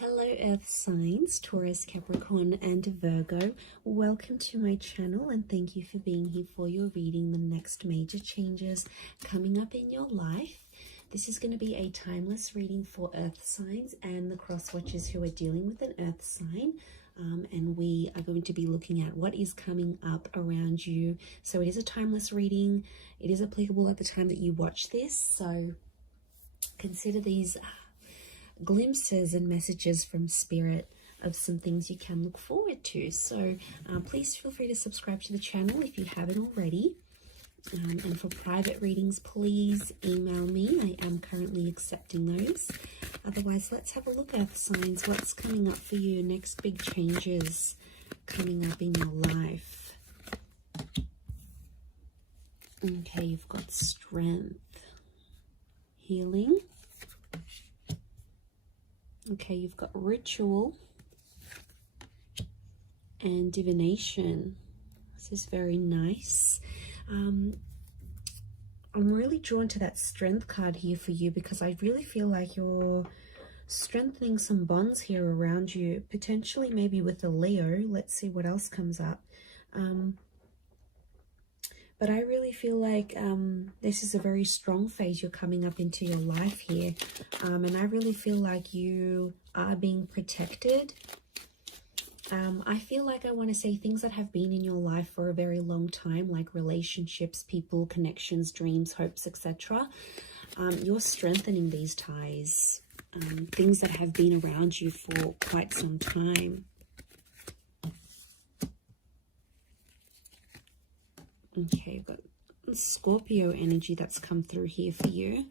Hello Earth signs, Taurus, Capricorn and Virgo. Welcome to my channel and thank you for being here for your reading. The next major changes coming up in your life. This is going to be a timeless reading for Earth signs and the cross watchers who are dealing with an Earth sign. And we are going to be looking at what is coming up around you. So it is a timeless reading. It is applicable at the time that you watch this. So consider these glimpses and messages from spirit of some things you can look forward to. So please feel free to subscribe to the channel if you haven't already. And for private readings, please email me. I am currently accepting those. Otherwise, let's have a look at signs. What's coming up for you? Next big changes coming up in your life. Okay, you've got strength, healing. Okay, you've got ritual and divination. This is very nice. I'm really drawn to that strength card here for you because I really feel like you're strengthening some bonds here around you, potentially maybe with a Leo. Let's see what else comes up. But I really feel like this is a very strong phase you're coming up into your life here. And I really feel like you are being protected. I feel like I want to say things that have been in your life for a very long time, like relationships, people, connections, dreams, hopes, etc. You're strengthening these ties, things that have been around you for quite some time. Okay, you've got Scorpio energy that's come through here for you.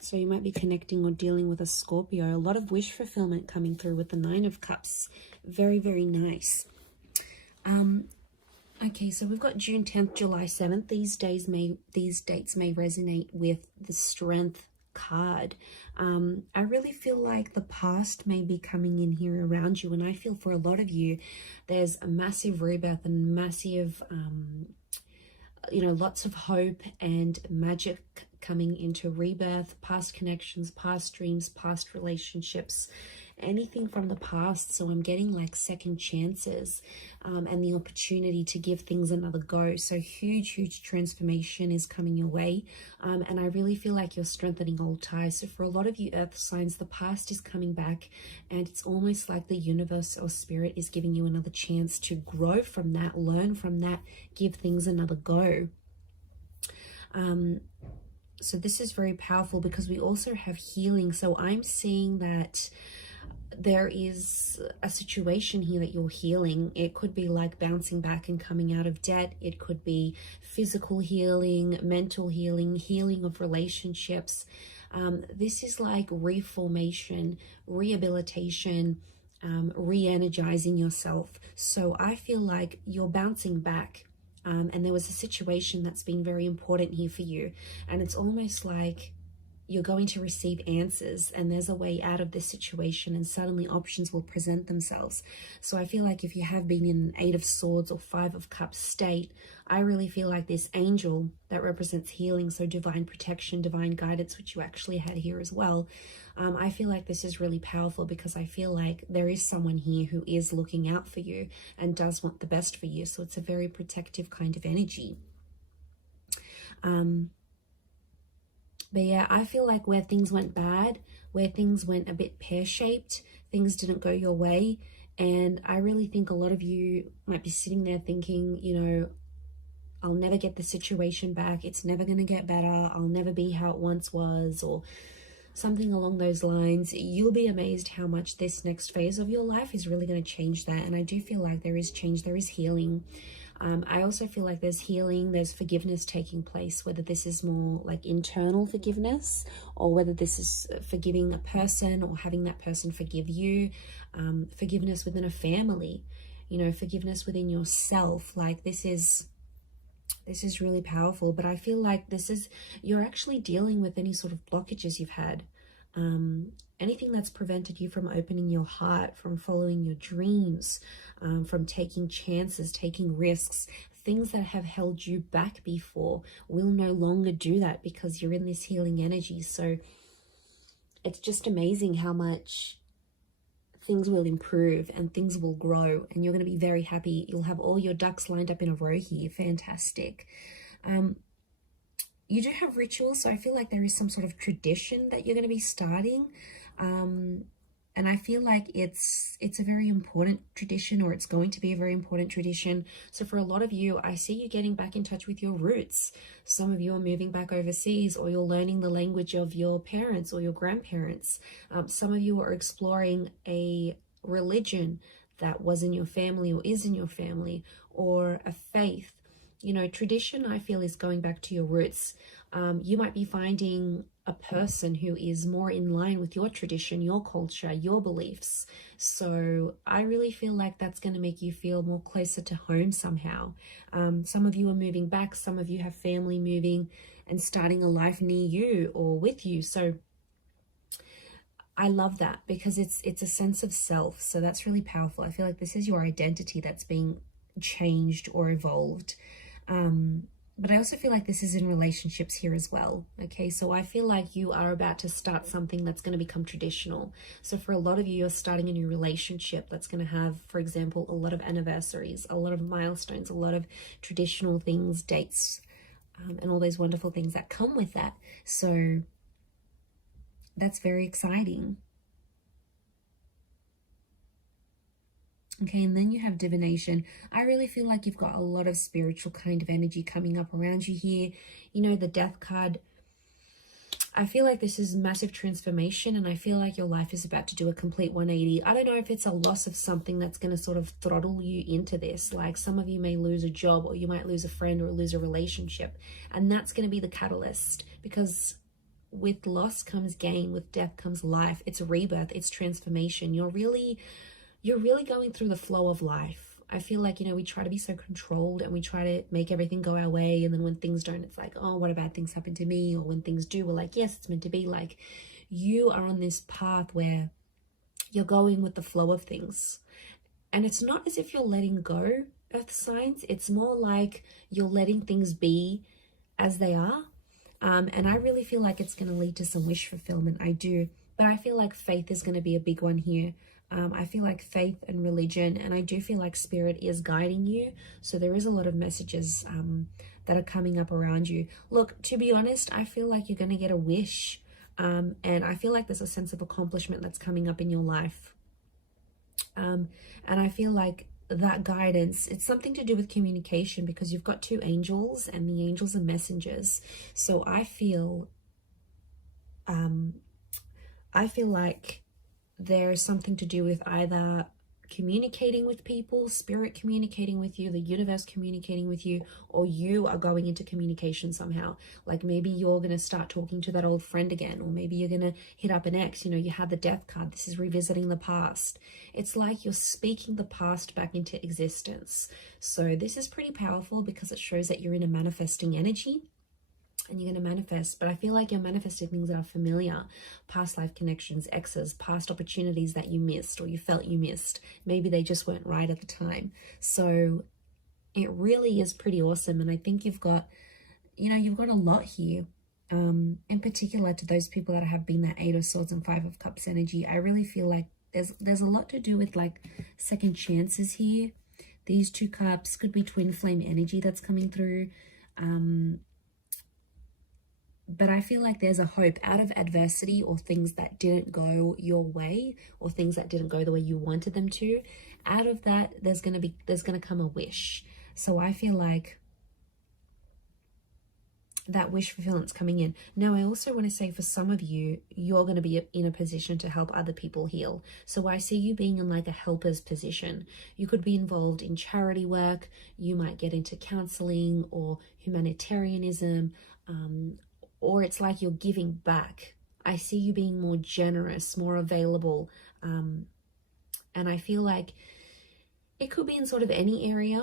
So you might be connecting or dealing with a Scorpio. A lot of wish fulfillment coming through with the Nine of Cups. Very, very nice. Okay, so we've got June 10th, July 7th. These dates may resonate with the Strength card. I really feel like the past may be coming in here around you, and I feel for a lot of you there's a massive rebirth and massive lots of hope and magic coming into rebirth, past connections, past dreams, past relationships, anything from the past. So I'm getting like second chances and the opportunity to give things another go. So huge transformation is coming your way, and I really feel like you're strengthening old ties. So for a lot of you Earth signs, the past is coming back, and it's almost like the universe or spirit is giving you another chance to grow from that, learn from that, give things another go. So this is very powerful because we also have healing. So I'm seeing that there is a situation here that you're healing. It could be like bouncing back and coming out of debt. It could be physical healing, mental healing, healing of relationships. This is like reformation, rehabilitation, re-energizing yourself. So I feel like you're bouncing back. And there was a situation that's been very important here for you. And it's almost like you're going to receive answers and there's a way out of this situation, and suddenly options will present themselves. So I feel like if you have been in an 8 of Swords or 5 of Cups state, I really feel like this angel that represents healing, so divine protection, divine guidance, which you actually had here as well. I feel like this is really powerful because I feel like there is someone here who is looking out for you and does want the best for you. So it's a very protective kind of energy. But yeah, I feel like where things went bad, where things went a bit pear-shaped, things didn't go your way. And I really think a lot of you might be sitting there thinking, you know, I'll never get the situation back. It's never going to get better. I'll never be how it once was, or something along those lines. You'll be amazed how much this next phase of your life is really going to change that. And I do feel like there is change, there is healing. I also feel like there's healing, there's forgiveness taking place, whether this is more like internal forgiveness or whether this is forgiving a person or having that person forgive you, forgiveness within a family, you know, forgiveness within yourself. Like this is really powerful. But I feel like you're actually dealing with any sort of blockages you've had. Anything that's prevented you from opening your heart, from following your dreams, from taking chances, taking risks, things that have held you back before will no longer do that because you're in this healing energy. So it's just amazing how much things will improve and things will grow, and you're going to be very happy. You'll have all your ducks lined up in a row here. Fantastic. You do have rituals, so I feel like there is some sort of tradition that you're going to be starting. And I feel like it's a very important tradition, or it's going to be a very important tradition. So for a lot of you, I see you getting back in touch with your roots. Some of you are moving back overseas, or you're learning the language of your parents or your grandparents. Some of you are exploring a religion that was in your family or is in your family, or a faith. You know, tradition, I feel, is going back to your roots. You might be finding a person who is more in line with your tradition, your culture, your beliefs. So I really feel like that's going to make you feel more closer to home somehow. Some of you are moving back. Some of you have family moving and starting a life near you or with you. So I love that, because it's a sense of self. So that's really powerful. I feel like this is your identity that's being changed or evolved. But I also feel like this is in relationships here as well. Okay, so I feel like you are about to start something that's going to become traditional. So for a lot of you, you're starting a new relationship that's going to have, for example, a lot of anniversaries, a lot of milestones, a lot of traditional things, dates, and all those wonderful things that come with that. So that's very exciting. Okay, and then you have divination. I really feel like you've got a lot of spiritual kind of energy coming up around you here. You know, the death card, I feel like this is massive transformation, and I feel like your life is about to do a complete 180. I don't know if it's a loss of something that's going to sort of throttle you into this. Like some of you may lose a job, or you might lose a friend, or lose a relationship. And that's going to be the catalyst, because with loss comes gain, with death comes life. It's a rebirth, it's transformation. You're really going through the flow of life. I feel like, you know, we try to be so controlled, and we try to make everything go our way. And then when things don't, it's like, oh, what a bad things happen to me? Or when things do, we're like, yes, it's meant to be. Like, you are on this path where you're going with the flow of things. And it's not as if you're letting go, earth signs. It's more like you're letting things be as they are. And I really feel like it's going to lead to some wish fulfillment. I do. But I feel like faith is going to be a big one here. I feel like faith and religion, and I do feel like spirit is guiding you. So there is a lot of messages that are coming up around you. Look, to be honest, I feel like you're going to get a wish. And I feel like there's a sense of accomplishment that's coming up in your life. And I feel like that guidance, it's something to do with communication, because you've got two angels, and the angels are messengers. So I feel like there's something to do with either communicating with people, spirit communicating with you, the universe communicating with you, or you are going into communication somehow. Like maybe you're going to start talking to that old friend again, or maybe you're going to hit up an ex. You know, you have the death card. This is revisiting the past. It's like you're speaking the past back into existence. So this is pretty powerful, because it shows that you're in a manifesting energy. And you're going to manifest, but I feel like you're manifesting things that are familiar, past life connections, exes, past opportunities that you missed, or you felt you missed. Maybe they just weren't right at the time. So it really is pretty awesome. And I think you've got, you know, you've got a lot here. In particular to those people that have been that 8 of Swords and 5 of Cups energy. I really feel like there's a lot to do with like second chances here. These 2 cups could be twin flame energy that's coming through. But I feel like there's a hope out of adversity, or things that didn't go your way, or things that didn't go the way you wanted them to. Out of that, there's going to come a wish. So I feel like that wish fulfillment's coming in. Now, I also want to say, for some of you, you're going to be in a position to help other people heal. So I see you being in like a helper's position. You could be involved in charity work. You might get into counseling or humanitarianism, or it's like you're giving back. I see you being more generous, more available. And I feel like it could be in sort of any area,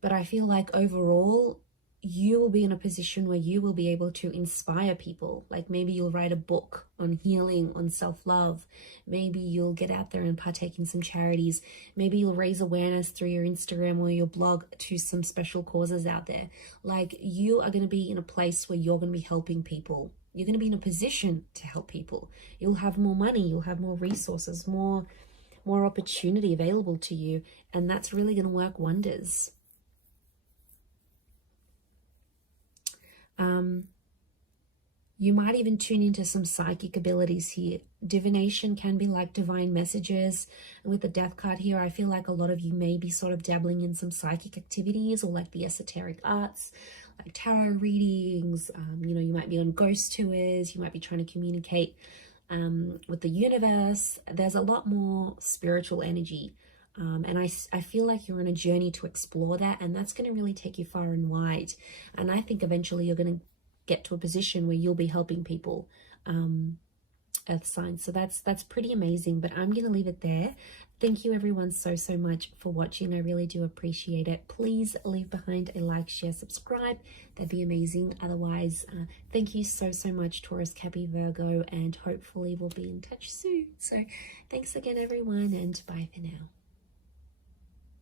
but I feel like overall, you will be in a position where you will be able to inspire people. Like maybe you'll write a book on healing, on self-love. Maybe you'll get out there and partake in some charities. Maybe you'll raise awareness through your Instagram or your blog to some special causes out there. Like you are going to be in a place where you're going to be helping people. You're going to be in a position to help people. You'll have more money. You'll have more resources, more more opportunity available to you, and that's really going to work wonders. You might even tune into some psychic abilities here. Divination can be like divine messages. And with the Death card here, I feel like a lot of you may be sort of dabbling in some psychic activities or like the esoteric arts, like tarot readings. You know, you might be on ghost tours. You might be trying to communicate with the universe. There's a lot more spiritual energy. And I feel like you're on a journey to explore that, and that's going to really take you far and wide. And I think eventually you're going to get to a position where you'll be helping people, earth signs. So that's pretty amazing, but I'm going to leave it there. Thank you everyone so much for watching. I really do appreciate it. Please leave behind a like, share, subscribe. That'd be amazing. Otherwise, thank you so much, Taurus, Cappy, Virgo, and hopefully we'll be in touch soon. So thanks again everyone, and bye for now.